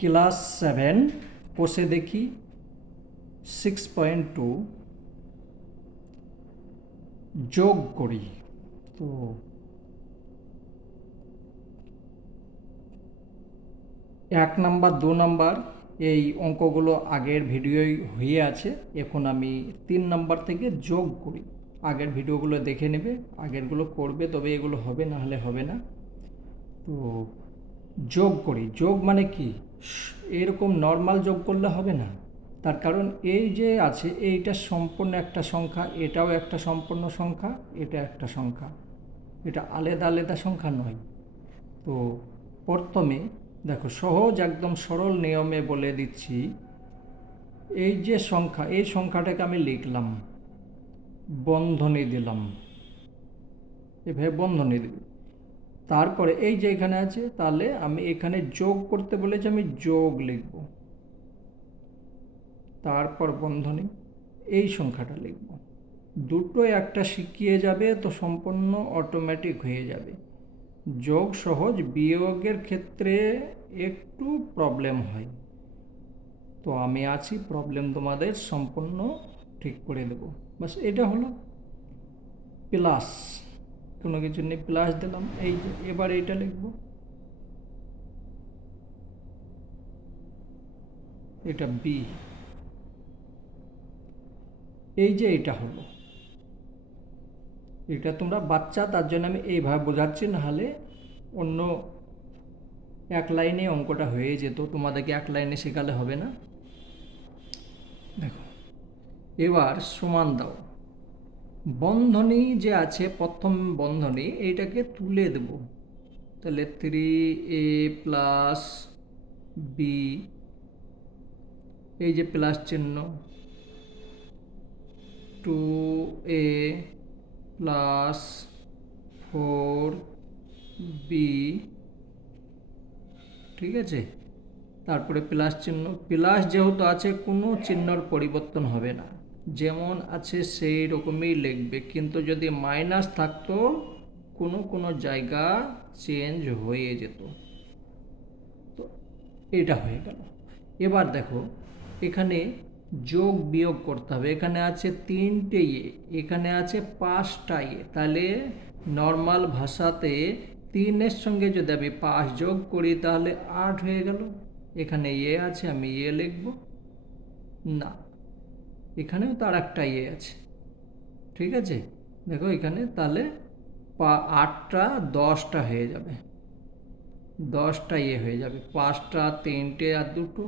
Class 7 কোষে দেখি 6.2 যোগ করি। তো 1 নাম্বার 2 নাম্বার এই অঙ্কগুলো আগের ভিডিওই হয়ে আছে। এখন আমি 3 নাম্বার থেকে যোগ করি। আগের ভিডিওগুলো দেখে নেবে, আগেরগুলো করবে, তবে এগুলো হবে, না হলে হবে না। তো যোগ করি। যোগ মানে কি? এরকম নর্মাল যোগ করলে হবে না। তার কারণ এই যে আছে এইটা সম্পূর্ণ একটা সংখ্যা, এটাও একটা সম্পূর্ণ সংখ্যা, এটা একটা সংখ্যা, এটা আলাদা আলাদা সংখ্যা নয়। তো প্রথমে দেখো, সহজ একদম সরল নিয়মে বলে দিচ্ছি। এই যে সংখ্যা, এই সংখ্যাটাকে আমি লিখলাম, বন্ধনী দিলাম, এভাবে বন্ধনী দিলাম। তারপরে এই যে এখানে আছে, তাহলে আমি এখানে যোগ করতে বলেছি, আমি যোগ লিখব, তারপর বন্ধনী, এই সংখ্যাটা লিখব। দুটো একটা শিখিয়ে যাবে তো সম্পূর্ণ অটোমেটিক হয়ে যাবে। যোগ সহজ, বিয়োগের ক্ষেত্রে একটু প্রবলেম হয়। তো আমি আছি, প্রবলেম তোমাদের সম্পূর্ণ ঠিক করে দেব। বাস এটা হলো প্লাস, কোনো কিছু নেই, প্লাস দিলাম। এই যে এবার এইটা লিখব, এটা বি। এই যে এটা হলো, এটা তোমরা বাচ্চা, তার জন্য আমি এইভাবে বোঝাচ্ছি, নাহলে অন্য এক লাইনে অঙ্কটা হয়ে যেত, তোমাদেরকে এক লাইনে শেখালে হবে না। দেখো, এবার সমান দাও। বন্ধনী যে আছে, প্রথম বন্ধনী, এইটাকে তুলে দেব। তাহলে 3a প্লাস বি, এই যে প্লাস চিহ্ন, 2a প্লাস 4b, ঠিক আছে। তারপরে প্লাস চিহ্ন, প্লাস যেহেতু আছে কোনো চিহ্নর পরিবর্তন হবে না, যেমন আছে সেই রকমই লিখবে। কিন্তু যদি মাইনাস থাকতো, কোনো কোনো জায়গা চেঞ্জ হয়ে যেত। তো এটা হয়ে গেল। এবার দেখো, এখানে যোগ বিয়োগ করতে হবে। এখানে আছে 3টে এ, এখানে আছে 5টা এ। তাহলে নর্মাল ভাষাতে 3-এর সঙ্গে যদি আমি 5 যোগ করি, তাহলে 8 হয়ে গেল। এখানে এ আছে, আমি এ লিখব না, এখানেও তার একটা এ আছে, ঠিক আছে। দেখো এখানে তাহলে 8টা 10টা হয়ে যাবে, 10টা এ হয়ে যাবে। 5টা, 3টে আর 2টো,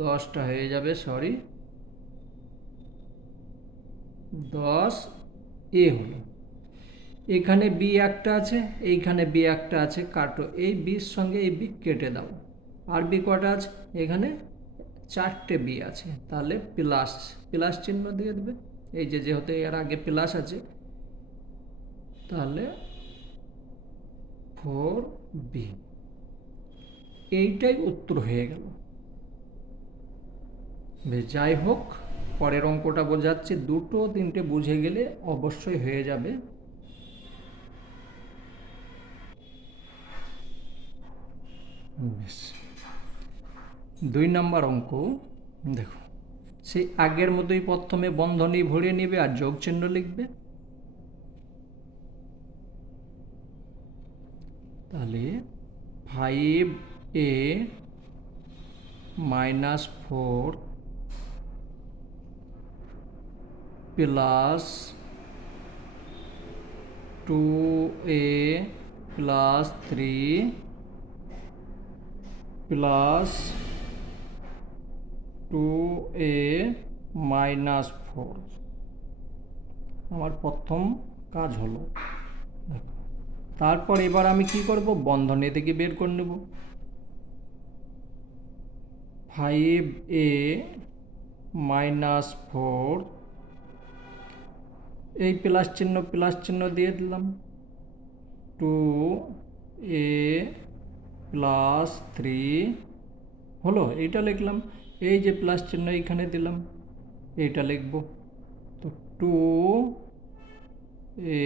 10টা হয়ে যাবে, সরি, 10 এ হলো। এখানে বি একটা আছে, এইখানে বি একটা আছে, কাটো। এই বির সঙ্গে এই বি কেটে দাও। আর বি কটা আছে? এখানে 4টে বি আছে, তাহলে প্লাস, প্লাস চিহ্ন দিয়ে দেবে। এই যে যেহেতু এর আগে প্লাস আছে, তাহলে 4b, এইটাই উত্তর হয়ে গেল। বেশ, যাই হোক, পরের অঙ্কটা বোঝাচ্ছি। 2টো 3টে বুঝে গেলে অবশ্যই হয়ে যাবে। বেশ, 2 নম্বর অঙ্ক দেখো, সেই আগের মতোই প্রথমে বন্ধনী ভরে নেবে আর যোগ চিহ্ন লিখবে। তাহলে 5a minus 4 plus 2a plus 3 plus 2a minus 4, আমার প্রথম কাজ হলো। তারপর এবার আমি কি করব, বন্ধনী থেকে বের করে নেব। 5a মাইনাস 4, এই প্লাস চিহ্ন দিয়ে দিলাম, 2a প্লাস 3 হলো, এইটা লিখলাম। এই যে প্লাস চিহ্ন এইখানে দিলাম, এইটা লিখব। তো 2a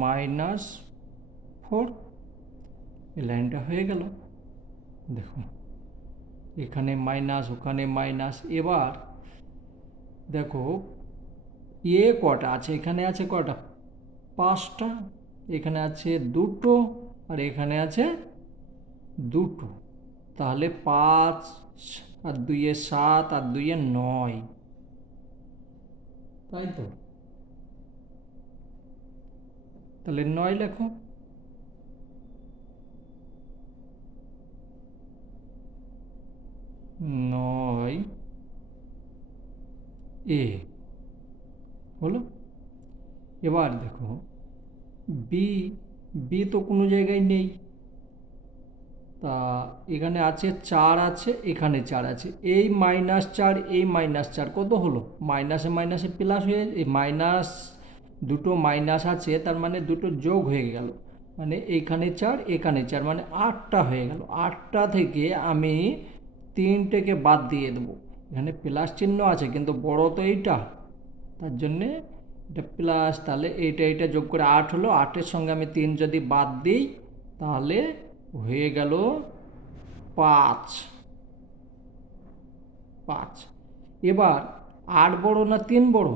মাইনাস 4, এই লাইনটা হয়ে গেল। দেখুন, এখানে মাইনাস, ওখানে মাইনাস। এবার দেখো কটা আছে, এখানে আছে কটা, 5টা, এখানে আছে 2টো, আর এখানে আছে 2টো। তাহলে 5 আর 2 7 আর 2 9, তাই তো? তাহলে 9 লেখো। 9 হলো। এবার দেখো বি, বি তো কোনো জায়গায় নেই, তা এখানে আছে 4 আছে, এখানে 4 আছে, এই -4 এই -4 কত হলো, মাইনাসে মাইনাসে প্লাস হয়ে, এই মাইনাস, দুটো মাইনাস আছে তার মানে দুটো যোগ হয়ে গেল, মানে এইখানে 4 এখানে 4, মানে 8টা হয়ে গেল। 8টা থেকে আমি 3টেকে বাদ দিয়ে দেবো, এখানে প্লাস চিহ্ন আছে কিন্তু বড় তো এইটা, তার জন্যে এটা প্লাস, তাহলে এইটা যোগ করে 8 হলো। 8-এর সঙ্গে আমি 3 যদি বাদ দিই তাহলে হয়ে গেল 5। এবার 8 বড় না 3 বড়?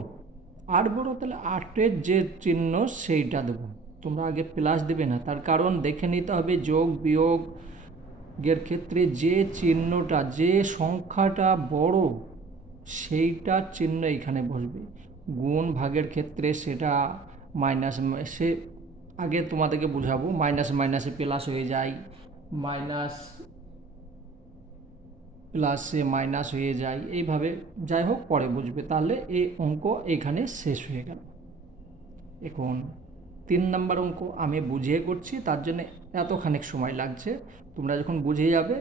8 বড়, তাহলে 8-এর যে চিহ্ন সেইটা দেবো। তোমরা আগে প্লাস দেবে না, তার কারণ দেখে নিতে হবে যোগ বিয়োগের ক্ষেত্রে যে চিহ্নটা, যে সংখ্যাটা বড় সেইটার চিহ্ন এখানে বসবে। গুণ ভাগের ক্ষেত্রে সেটা মাইনাস, সে আগে তোমাদেরকে বোঝাবো, মাইনাস মাইনাসে প্লাস হয়ে যায়, মাইনাস প্লাসে মাইনাস হয়ে যায়, এইভাবে যাই হোক পরে বুঝবে। তাহলে এই অঙ্ক এখানে শেষ হয়ে গেল। এখন 3 নাম্বার অঙ্ক আমি বুঝিয়ে করছি, তার জন্য এতখানিক সময় লাগছে, তোমরা যখন বুঝে যাবে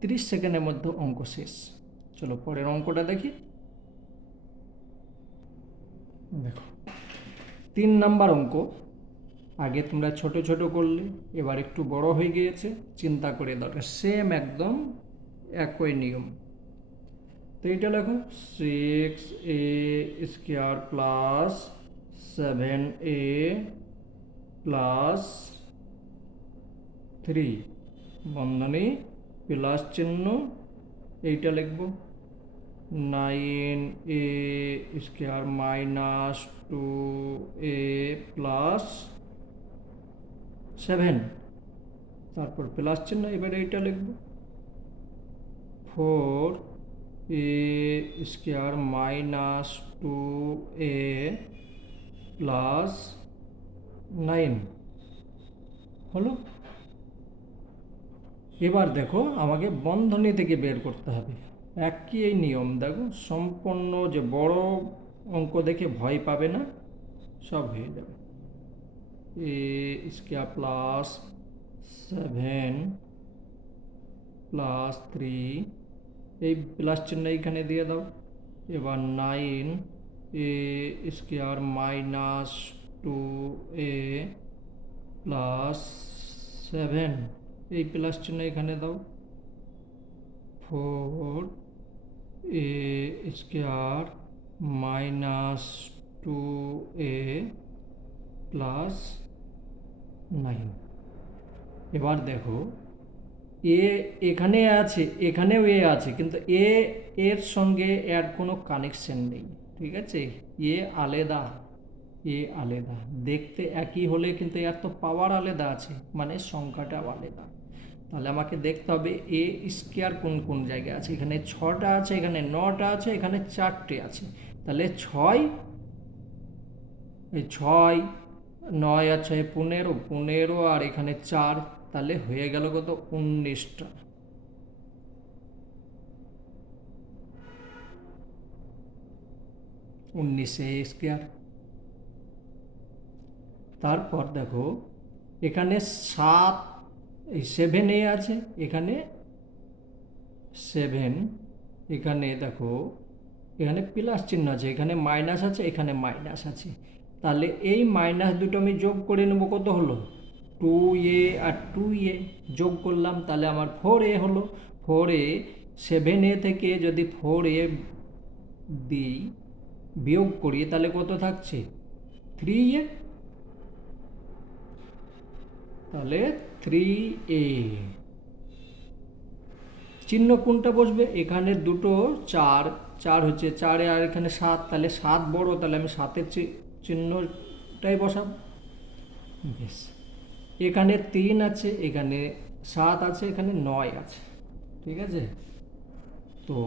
30 সেকেন্ডের মধ্যে অঙ্ক শেষ। চলো পরের অঙ্কটা দেখি। দেখো 3 নাম্বার অঙ্ক, আগে তোমরা ছোট ছোট করলে, এবার একটু বড় হয়ে গিয়েছে, চিন্তা করে দরকার, সেম একদম একই নিয়ম। তো এটা লেখো 6a² প্লাস 7a প্লাস 3 বন্ধনী প্লাস চিহ্ন, এইটা লিখব 9a² মাইনাস 2a প্লাস 7, তারপর প্লাস চিহ্ন, এবার এইটা লিখব 4a² মাইনাস 2a প্লাস 9 হলো। এবার দেখো আমাকে বন্ধনী থেকে বের করতে হবে, একই এই নিয়ম। দেখো সম্পূর্ণ, যে বড় অঙ্ক দেখে ভয় পাবে না, সব হয়ে যাবে। a² প্লাস 7 প্লাস 3, এই প্লাস চিহ্ন এইখানে দিয়ে দাও। এবার 9a² মাইনাস 2a প্লাস 7, এই প্লাস চিহ্ন এখানে দাও। 4a² minus 2a plus 9। এবার দেখো এ এখানে আছে, এখানেও এ আছে, কিন্তু এর সঙ্গে এর কোনো কানেকশন নেই, ঠিক আছে? আলাদা, আলাদা, দেখতে একই হলে কিন্তু এর তো পাওয়ার আলাদা আছে, মানে সংখ্যাটাও আলাদা। তাহলে আমাকে দেখতে হবে a² কোন কোন জায়গায় আছে। এখানে 6টা আছে, এখানে 9টা আছে, এখানে 4টে আছে। তাহলে 6, এই 6, 9 আর 6 15, 15 আর এখানে 4, তাহলে হয়ে গেল কত, 19টা। a²। তারপর দেখো এখানে 7, এই 7a আছে, এখানে 7, এখানে দেখো এখানে প্লাস চিহ্ন আছে, এখানে মাইনাস আছে, এখানে মাইনাস আছে। তাহলে এই মাইনাস দুটো আমি যোগ করে নেব, কত হলো, 2a আর 2a যোগ করলাম, তাহলে আমার 4a হলো। 4a, 7a থেকে যদি 4a দিই, বিয়োগ করি, তাহলে কত থাকছে, 3a, তাহলে 3a। চিহ্ন কোনটা বসবে? এখানে দুটো চার, চার হচ্ছে চারে, আর এখানে সাত, তাহলে সাত বড়, তাহলে আমি সাতের চিহ্নটাই বসাবো। বেশ, এখানে তিন আছে, এখানে সাত আছে, এখানে নয় আছে, ঠিক আছে। তো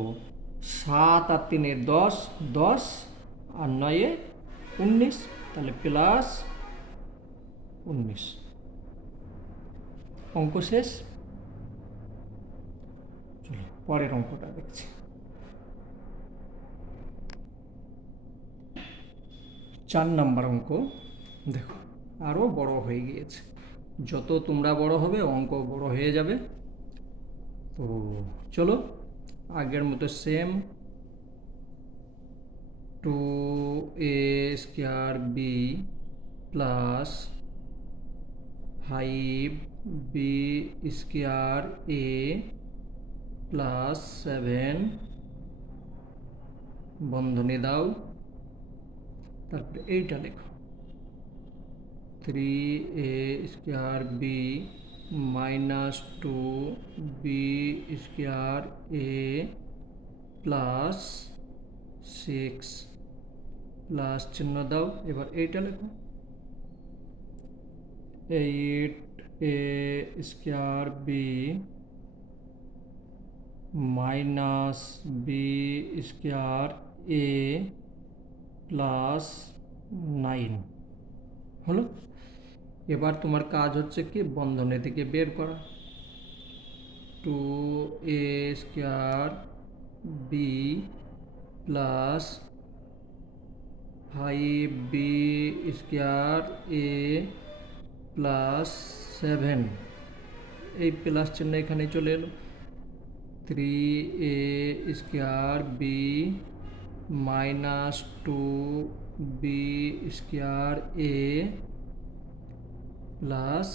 সাত আর তিনে 10, 10 আর 9 19, তাহলে প্লাস 19। অঙ্ক শেষ। চলো পরের অঙ্কটা দেখছি। 4 নাম্বার অঙ্ক। দেখো আরও বড় হয়ে গিয়েছে, যত তোমরা বড় হবে অঙ্ক বড় হয়ে যাবে। তো চলো আগের মতো same, 2a² b plus 5b² a plus 7 বন্ধনী দাও, তারপরে এইটা লেখো 3a² b minus 2b² a plus 6 plus চিহ্ন দাও। এবার এইটা লেখো 8a² b minus b² a plus 9 হলো। এবার তোমার কাজ হচ্ছে কি বন্ধনী থেকে বের করা। 2a² b plus 5b² a plus 7, এই প্লাস চিহ্ন এখানে চলে এলো। 3a² b minus 2b² a plus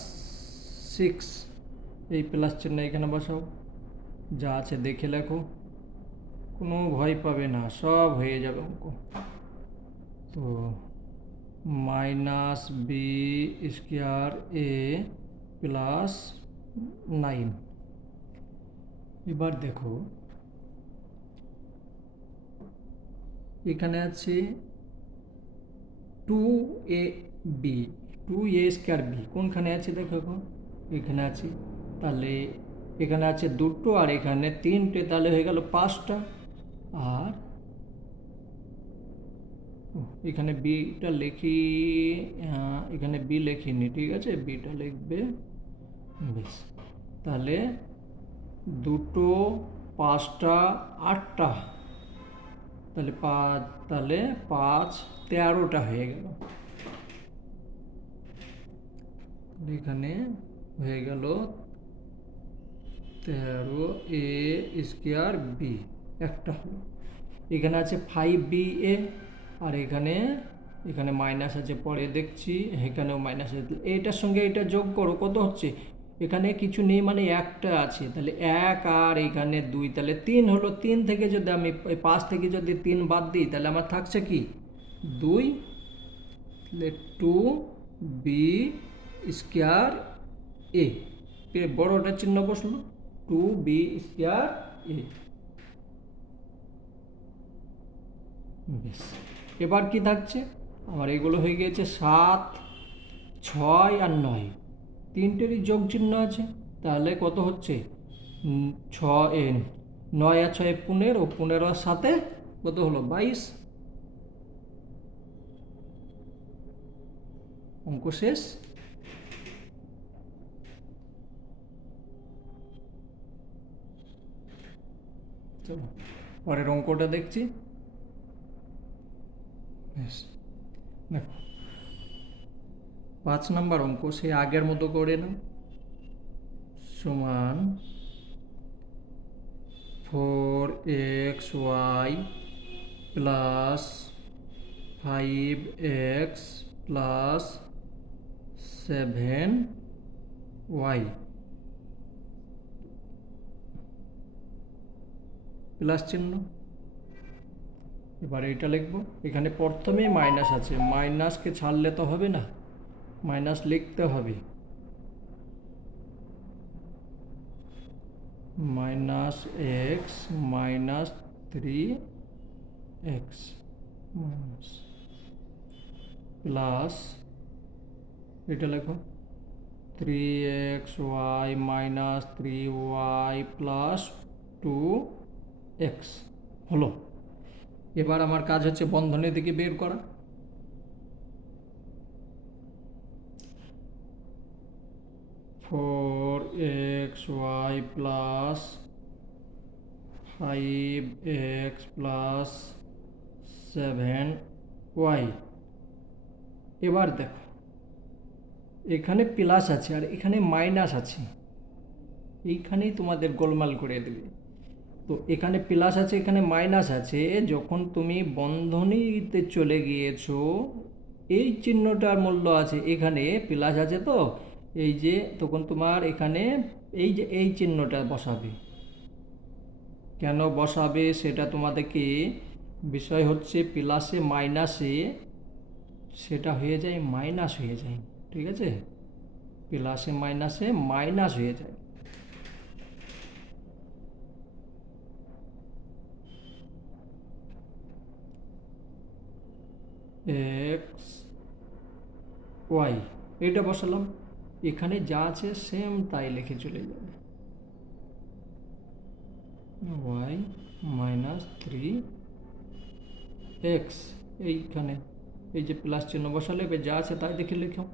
6, এই প্লাস চিহ্ন এখানে বসাও, যা আছে দেখে লেখো, কোনো ভয় পাবে না, সব হয়ে যাবে অঙ্ক। তো মাইনাস b² a প্লাস 9। এবার দেখো এখানে আছে 2ab, 2a² b কোনখানে আছে দেখো, এখানে আছে, তাহলে এখানে আছে দুটো আর এখানে তিনটে, তাহলে হয়ে গেল 5টা। আর এখানে বিটা লিখি, এখানে বি লিখিনি, ঠিক আছে, বিটা লিখবে। বেশ, তাহলে দুটো 5টা 8টা, তাহলে 5 13টা হয়ে গেল। এখানে হয়ে গেল 13a² b, একটা হলো। এখানে আছে 5ba, আর এখানে মাইনাস আছে, পরে দেখছি, এখানেও মাইনাস আছে। এইটার সঙ্গে এটা যোগ করো, কত হচ্ছে? এখানে কিছু নেই মানে একটা আছে, তাহলে 1 আর এখানে 2, তাহলে 3 হলো। 3 থেকে যদি আমি 5 থেকে যদি 3 বাদ দিই, তাহলে আমার থাকছে কি 2, তাহলে 2b² a, বড়টা চিহ্ন বসলো 2b² a। বেশ, এবার কি থাকছে আমার? এগুলো হয়ে গিয়েছে 7, 6 আর 9, তিনটেরই যোগ চিহ্ন আছে, তাহলে কত হচ্ছে 9 আর 6 15, 15 আর 7 কত হলো 22। অঙ্ক শেষ। চলো পরের অঙ্কটা দেখছি। বেশ, দেখো 5 নাম্বার অঙ্ক, সেই আগের মতো করে নাও। সমান 4xy plus 5x plus 7y plus চিহ্ন। এবার এটা লিখবো, এখানে প্রথমেই মাইনাস আছে, মাইনাসকে ছাড়লে তো হবে না, মাইনাস লিখতে হবে। Minus x minus 3x minus plus এটা লেখো 3xy minus 3y plus 2x হলো। এবার আমার কাজ হচ্ছে বন্ধনী থেকে বের করা। 4xy plus 5x plus 7y। এবার দেখো এখানে প্লাস আছে আর এখানে মাইনাস আছে, এইখানেই তোমাদের গোলমাল করে দেবে। তো এখানে প্লাস আছে এখানে মাইনাস আছে, যখন তুমি বন্ধনীতে চলে গিয়েছো এই চিহ্নটার মূল্য আছে এখানে প্লাস আছে, তো এই যে তখন তোমার এখানে এই যে এই চিহ্নটা বসাবে। কেন বসাবে সেটা তোমাদেরকে, বিষয় হচ্ছে প্লাসে মাইনাসে সেটা হয়ে যায় মাইনাস হয়ে যায়, ঠিক আছে? প্লাসে মাইনাসে মাইনাস হয়ে যায়। এক্স ওয়াই এটা বসালাম, এখানে যা আছে সেম তাই লিখে চলে যাবে। ওয়াই মাইনাস 3x এইখানে এই যে প্লাস চিহ্ন বসালে এবার যা আছে তাই দেখে লিখো।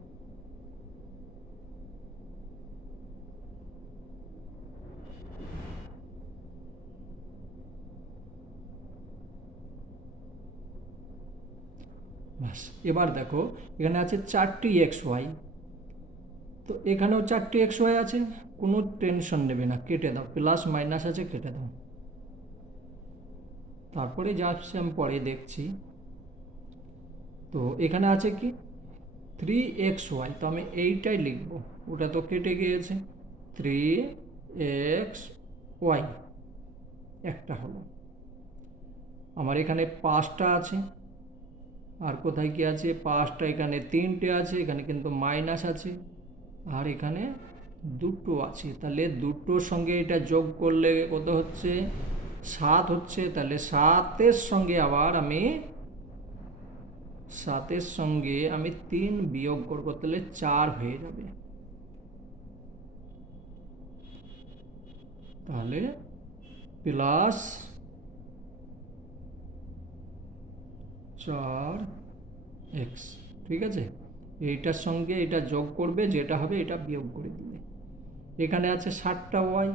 ব্যাস, এবার দেখো এখানে আছে 4xy, তো এখানেও 4xy আছে, কোনো টেনশন নেবে না, কেটে দাও, প্লাস মাইনাস আছে কেটে দাও। তারপরে যা আসছে আমি পরে দেখছি। তো এখানে আছে কি 3xy, তো আমি এইটাই লিখবো, ওটা তো কেটে গিয়েছে। 3xy একটা হলো। আমার এখানে 5টা আছে, আর কোথায় কি আছে 5টা, এখানে 3টে আছে, এখানে কিন্তু মাইনাস আছে, আর এখানে 2টো আছে। তাহলে 2টোর সঙ্গে এটা যোগ করলে কত হচ্ছে 7 হচ্ছে। তাহলে 7-এর সঙ্গে আবার আমি 3 বিয়োগ করবো, তাহলে 4 হয়ে যাবে। তাহলে প্লাস 4x, ঠিক আছে? এইটার সঙ্গে এটা যোগ করবে, যেটা হবে এটা বিয়োগ করে দিবে। এখানে আছে 7টা ওয়াই,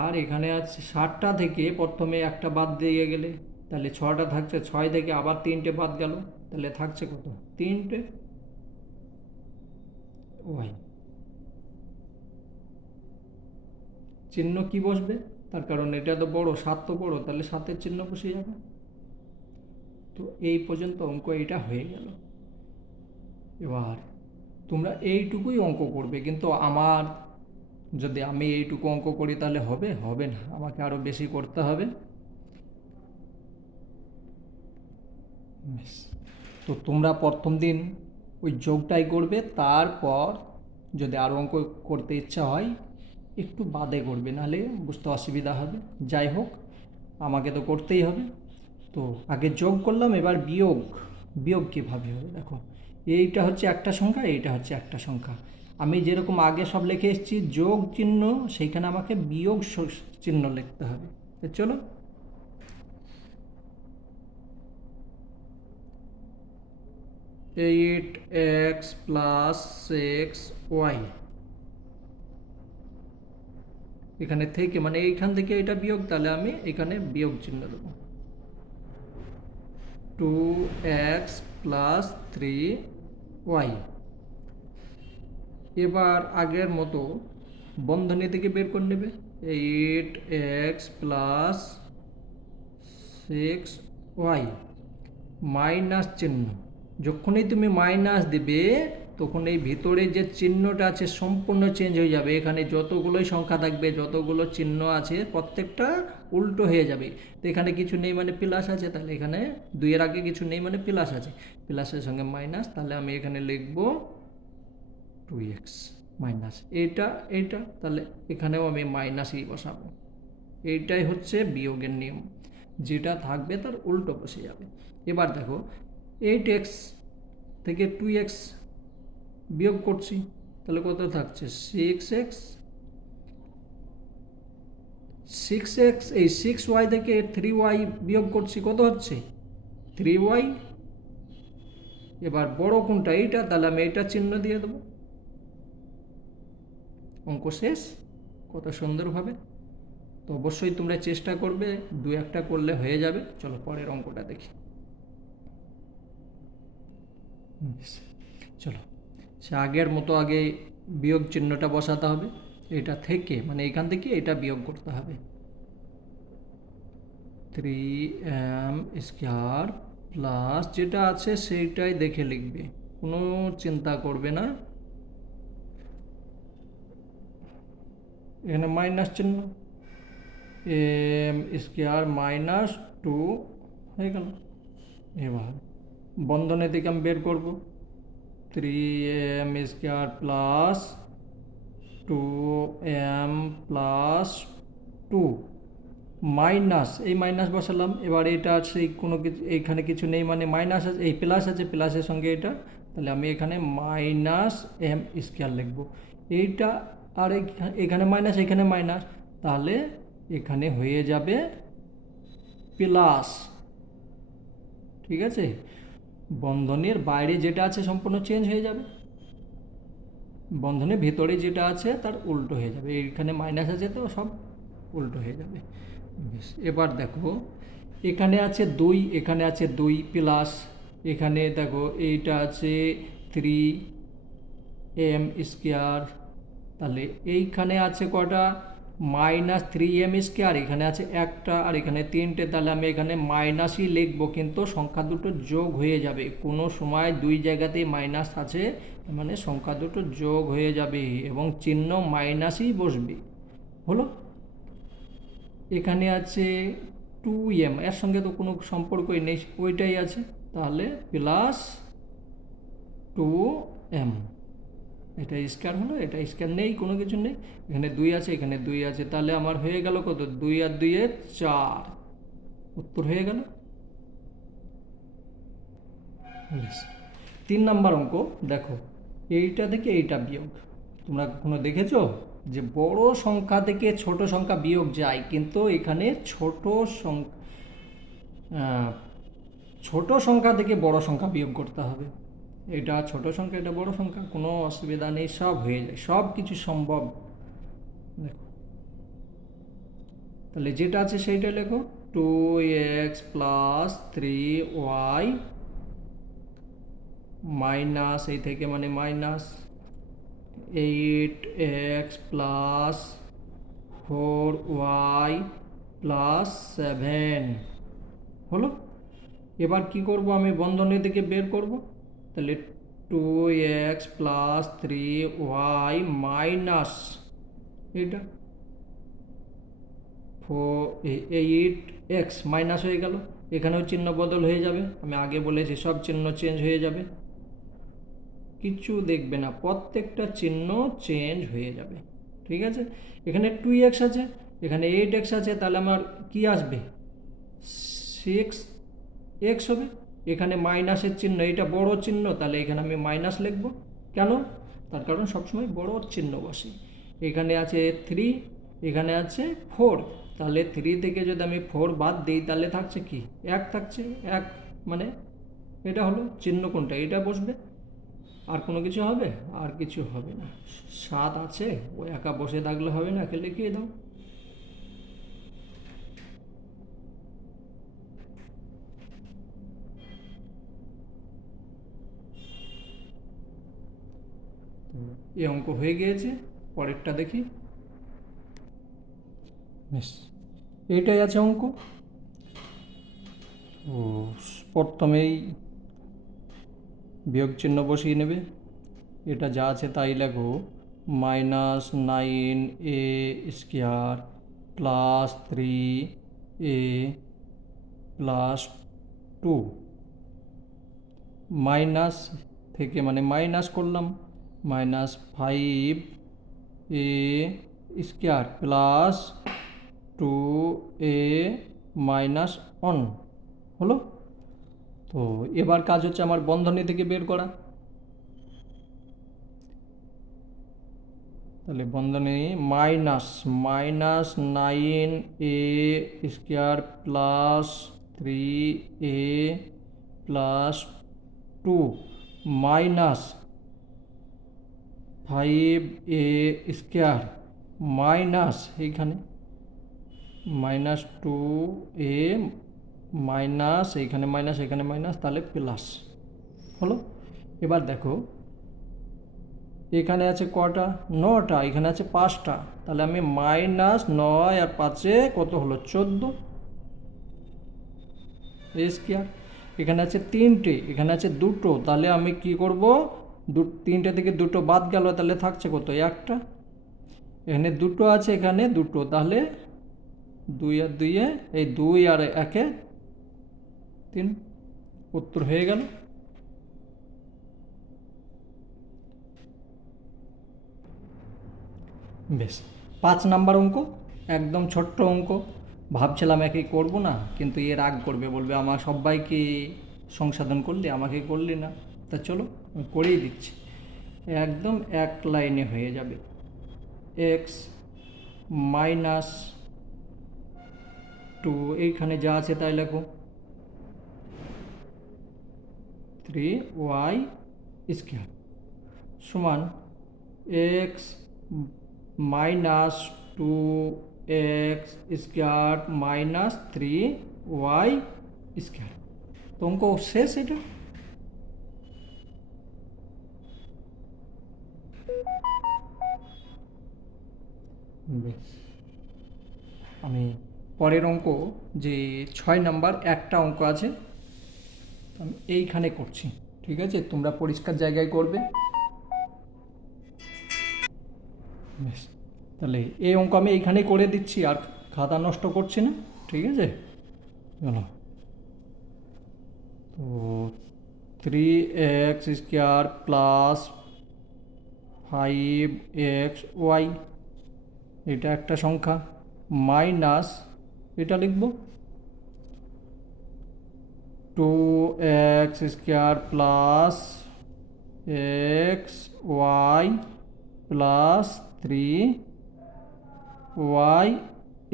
আর এখানে আছে 7টা থেকে প্রথমে একটা বাদ দিয়ে গেলে তাহলে 6টা থাকছে, 6 থেকে আবার 3টে বাদ গেল, তাহলে থাকছে কত 3টে ওয়াই। চিহ্ন কি বসবে, তার কারণ এটা তো বড়, 7 তো বড়, তাহলে 7-এর চিহ্ন বসে যাবে। তো এই পর্যন্ত অঙ্ক এটা হয়ে গেল। এবার তোমরা এইটুকুই অঙ্ক করবে, কিন্তু আমার যদি আমি এইটুকু অঙ্ক করি তাহলে হবে না, আমাকে আরও বেশি করতে হবে। তো তোমরা প্রথম দিন ওই যোগটাই করবে, তারপর যদি আরও অঙ্ক করতে ইচ্ছা হয় একটু বাদে করবে, নাহলে বুঝতে অসুবিধা হবে। যাই হোক, আমাকে তো করতেই হবে। তো আগে যোগ করলাম, এবার বিয়োগ কীভাবে হবে দেখো। এইটা হচ্ছে একটা সংখ্যা, এইটা হচ্ছে একটা সংখ্যা। আমি যেরকম আগে সব লিখে এসেছি যোগ চিহ্ন, সেইখানে আমাকে বিয়োগ চিহ্ন লিখতে হবে। তো চলো, 8x প্লাস 6y, এখানে থেকে মানে এইখান থেকে এটা বিয়োগ, তাহলে আমি এখানে বিয়োগ চিহ্ন দেবো। 2x plus 3y। এবার আগের মতো বন্ধনী থেকে বের করে নেবে, 8x প্লাস 6y মাইনাস চিহ্ন। যখনই তুমি মাইনাস দেবে তখন এই ভিতরে যে চিহ্নটা আছে সম্পূর্ণ চেঞ্জ হয়ে যাবে। এখানে যতগুলোই সংখ্যা থাকবে, যতগুলো চিহ্ন আছে প্রত্যেকটা উল্টো হয়ে যাবে। তো এখানে কিছু নেই মানে প্লাস আছে, তাহলে এখানে 2-এর আগে কিছু নেই মানে প্লাস আছে, প্লাসের সঙ্গে মাইনাস, তাহলে আমি এখানে লিখব 2x। মাইনাস এইটা এইটা, তাহলে এখানেও আমি মাইনাসই বসাবো। এইটাই হচ্ছে বিয়োগের নিয়ম, যেটা থাকবে তার উল্টো বসে যাবে। এবার দেখো 8x থেকে 2x বিয়োগ করছি, তাহলে কত থাকছে 6x। 6x এই 6y থেকে 3y বিয়োগ করছি, কত হচ্ছে 3y। এবার বড় কোনটা এইটা, তাহলে আমি এইটা চিহ্ন দিয়ে দেবো। অঙ্ক শেষ কত সুন্দরভাবে। তো অবশ্যই তোমরা চেষ্টা করবে, দু একটা করলে হয়ে যাবে। চলো পরের অঙ্কটা দেখি। চলো সে আগের মতো আগে বিয়োগ চিহ্নটা বসাতে হবে, এটা থেকে মানে এখান থেকে এটা বিয়োগ করতে হবে। 3m² প্লাস যেটা আছে সেইটাই দেখে লিখবে, কোনো চিন্তা করবে না। এখানে মাইনাস চিহ্ন, m² মাইনাস 2 হয়ে গেল। এবার বন্ধনী থেকে আমি বের করব 3m² plus 2m plus 2 minus, এই মাইনাস বসালাম। এবার এটা আছে কোনো কিছু, এইখানে কিছু নেই মানে মাইনাস আছে, এই প্লাস আছে, প্লাসের সঙ্গে এটা, তাহলে আমি এখানে -m² লিখব। এইটা আর এখানে মাইনাস, এখানে মাইনাস, তাহলে এখানে হয়ে যাবে প্লাস। ঠিক আছে, বন্ধনের বাইরে যেটা আছে সম্পূর্ণ চেঞ্জ হয়ে যাবে, বন্ধনের ভেতরে যেটা আছে তার উল্টো হয়ে যাবে। এইখানে মাইনাস আছে তো সব উল্টো হয়ে যাবে। বেশ, এবার দেখো এখানে আছে 2, এখানে আছে 2 প্লাস, এখানে দেখো এইটা আছে 3m², তাহলে এইখানে আছে কটা -3m², এখানে আছে একটা আর এখানে 3টে, তাহলে আমি এখানে মাইনাসই লিখবো, কিন্তু সংখ্যা দুটো যোগ হয়ে যাবে। কোনো সময় দুই জায়গাতেই মাইনাস আছে মানে সংখ্যা দুটো যোগ হয়ে যাবে এবং চিহ্ন মাইনাসই বসবে। হলো, এখানে আছে 2m, এর সঙ্গে তো কোনো সম্পর্কই নেই, ওইটাই আছে, তাহলে প্লাস 2m। এটা স্কয়ার হলো, এটা স্কয়ার নেই, কোনো কিছু নেই, এখানে 2 আছে, এখানে 2 আছে, তাহলে আমার হয়ে গেল কত 2 আর 2 এ 4, উত্তর হয়ে গেল। 3 নাম্বার অঙ্ক দেখো, এইটা থেকে এইটা বিয়োগ। তোমরা কখনো দেখেছো যে বড় সংখ্যা থেকে ছোট সংখ্যা বিয়োগ যায়, কিন্তু এখানে ছোট সংখ্যা থেকে বড় সংখ্যা বিয়োগ করতে হবে। এটা ছোট সংখ্যা, এটা বড় সংখ্যা, কোনো অসুবিধা নেই, সব হয়ে যায়, সব কিছু সম্ভব। দেখো তাহলে যেটা আছে সেইটা লেখো, 2x প্লাস 3y মাইনাস, এই থেকে মানে minus 8x plus 4y plus 7 হলো। এবার কি করব, আমি বন্ধনী থেকে বের করব, তাহলে 2x প্লাস 3y মাইনাস এটা 8x মাইনাস হয়ে গেল, এখানেও চিহ্ন বদল হয়ে যাবে, আমি আগে বলেছি সব চিহ্ন চেঞ্জ হয়ে যাবে, কিছু দেখবে না, প্রত্যেকটা চিহ্ন চেঞ্জ হয়ে যাবে। ঠিক আছে, এখানে 2x আছে, এখানে 8x আছে, তাহলে আমার কি আসবে 6x হবে। এখানে মাইনাসের চিহ্ন, এটা বড় চিহ্ন, তাহলে এখানে আমি মাইনাস লিখব। কেন, তার কারণ সবসময় বড় চিহ্ন বসে। এখানে আছে 3, এখানে আছে 4, তাহলে 3 থেকে যদি আমি 4 বাদ দিই তাহলে থাকছে কি 1 থাকছে, 1 মানে এটা হলো চিহ্ন কোনটা, এটা বসবে, আর কোনো কিছু হবে, আর কিছু হবে না। 7 আছে, ও একা বসে থাকলে হবে না, একে লিখিয়ে দাও। এই অঙ্ক হয়ে গিয়েছে, পরেরটা দেখি। বেশ, এইটাই আছে অঙ্ক। ও প্রথমেই বিয়োগ চিহ্ন বসিয়ে নেবে, এটা যা আছে তাই লেখো, -9a² plus 3a plus 2 minus থেকে মানে মাইনাস করলাম, minus 5a square plus 2a minus 1 হলো। তো এবার কাজ হচ্ছে আমার বন্ধনী থেকে বের করা। তাহলে বন্ধনী minus 9a square plus 3a plus 2 minus 5a square minus এইখানে মাইনাস 2a মাইনাস এইখানে মাইনাস এখানে মাইনাস, তাহলে প্লাস হলো। এবার দেখো এখানে আছে কটা, 9টা, এখানে আছে 5টা, তাহলে আমি মাইনাস 9 আর 5-এ কত হলো 14 এ স্কোয়ার। এখানে আছে 3টে, এখানে আছে 2টো, তাহলে আমি কি করব, 3টে থেকে 2টো বাদ গেল, তাহলে থাকছে কত, 1টা। এখানে 2টো আছে, এখানে 2টো, তাহলে 2 আর 2-এ এই 2 আর 1-এ 3, উত্তর হয়ে গেল। বেশ, 5 নাম্বার অঙ্ক, একদম ছোট্ট অঙ্ক। ভাবছিলাম একেই করব না, কিন্তু এ রাগ করবে, বলবে আমার সবাইকে সংশোধন করলি, আমাকে করলি না। তা চলো আমি করেই দিচ্ছি, একদম এক লাইনে হয়ে যাবে। এক্স মাইনাস 2, এইখানে যা আছে তাই লেখো, 3y স্কোয়ার সমান x minus 2x square minus 3y square. তো অঙ্ক শেষ এটা। বেশ, আমি পরের অঙ্ক যে 6 নাম্বার একটা অঙ্ক আছে আমি এইখানে করছি, ঠিক আছে, তোমরা পরিষ্কার জায়গায় করবে। বেশ, তাহলে এই অঙ্ক আমি এইখানেই করে দিচ্ছি, আর খাতা নষ্ট করছি না, ঠিক আছে। চলো, তো 3x স্কোয়ার প্লাস 5xy, এটা একটা সংখ্যা, মাইনাস এটা লিখব 2x square plus xy plus 3y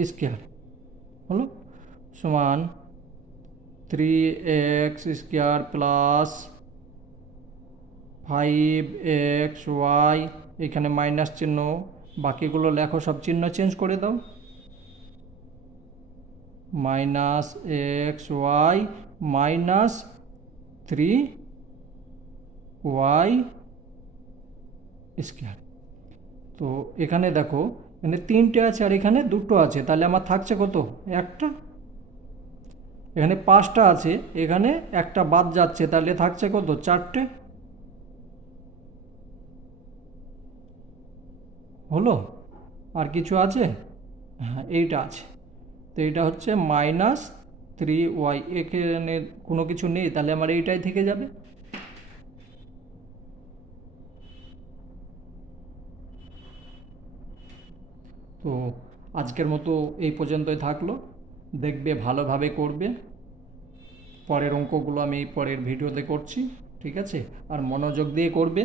square হলো, সমান 3x স্কোয়ার প্লাস 5xy, এখানে মাইনাস চিহ্ন, বাকিগুলো লেখো, সব চিহ্ন চেঞ্জ করে দাও, minus xy minus 3y square. তো এখানে দেখো, এখানে 3টে আছে আর এখানে 2টো আছে, তাহলে আমার থাকছে কত, একটা। এখানে 5টা আছে, এখানে একটা বাদ যাচ্ছে, তাহলে থাকছে কত, 4টে হলো। আর কিছু আছে, হ্যাঁ এইটা আছে, তো এইটা হচ্ছে মাইনাস 3y, এখানে কোনো কিছু নেই, তাহলে আমার এইটাই থেকে যাবে। তো আজকের মতো এই পর্যন্তই থাকলো, দেখবে ভালোভাবে করবে, পরের অঙ্কগুলো আমি পরের ভিডিওতে করছি, ঠিক আছে, আর মনোযোগ দিয়ে করবে।